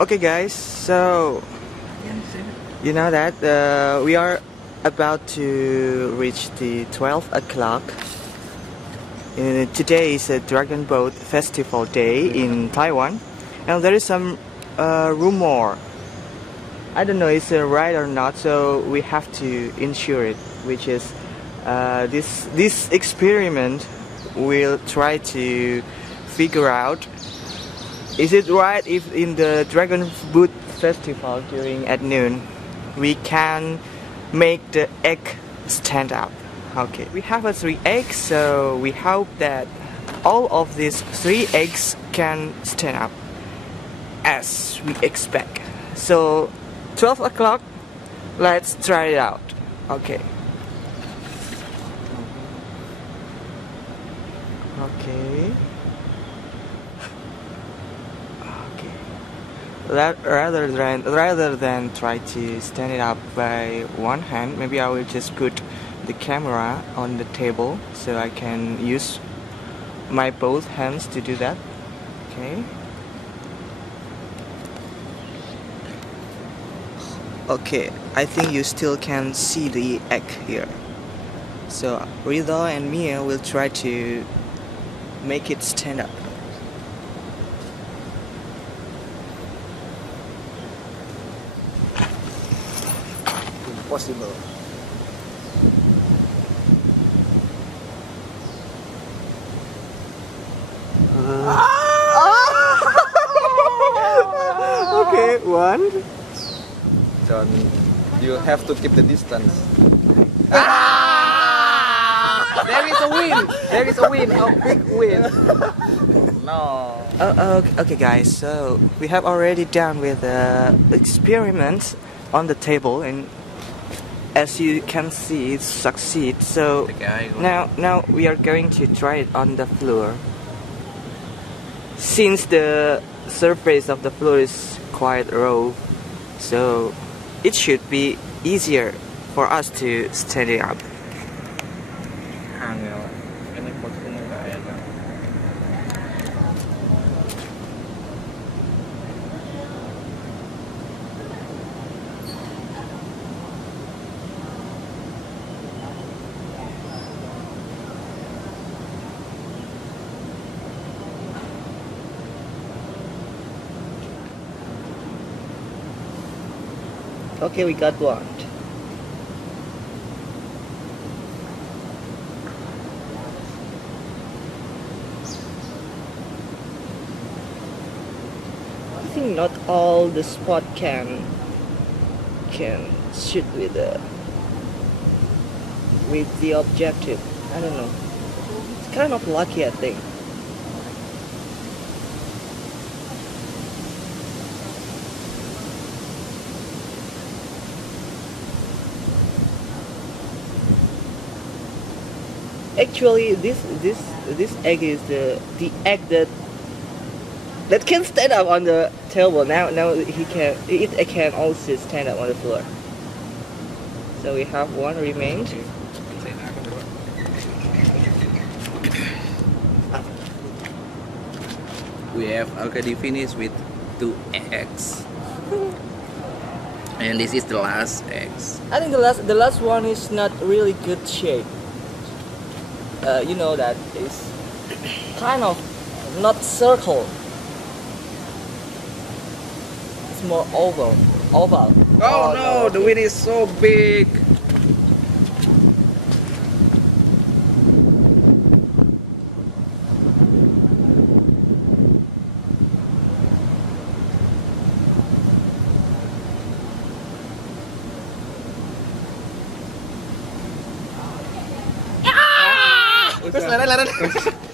Okay guys, so you know that we are about to reach the 12 o'clock. Today is a Dragon Boat Festival Day in Taiwan, and there is some rumor. I don't know if it's right or not, so we have to ensure it, which is this experiment will try to figure out, is it right if in the Dragon Boat Festival at noon we can make the egg stand up. Okay, we have 3 eggs, so we hope that all of these 3 eggs can stand up as we expect. So 12 o'clock, let's try it out. Okay. Okay. Rather than try to stand it up by one hand, maybe I will just put the camera on the table so I can use my both hands to do that. Okay. Okay, I think you still can see the egg here. So Rida and Mia will try to make it stand up. Impossible. Okay, one. John, you have to keep the distance. There is a win! There is a win! A big win! No. Okay guys, so we have already done with the experiment on the table, and as you can see it succeeds. So now we are going to try it on the floor. Since the surface of the floor is quite raw, so it should be easier for us to stand it up. Okay, we got one. I think not all the spot can shoot with the objective. I don't know. It's kind of lucky, I think. Actually, this egg is the egg that can stand up on the table. Now it can also stand up on the floor. So we have one remained. We have already finished with 2 eggs. And this is the last eggs. I think the last one is not really good shape. You know that it's kind of not circle. It's more oval. Oh no, the wind is so big. Terus leren.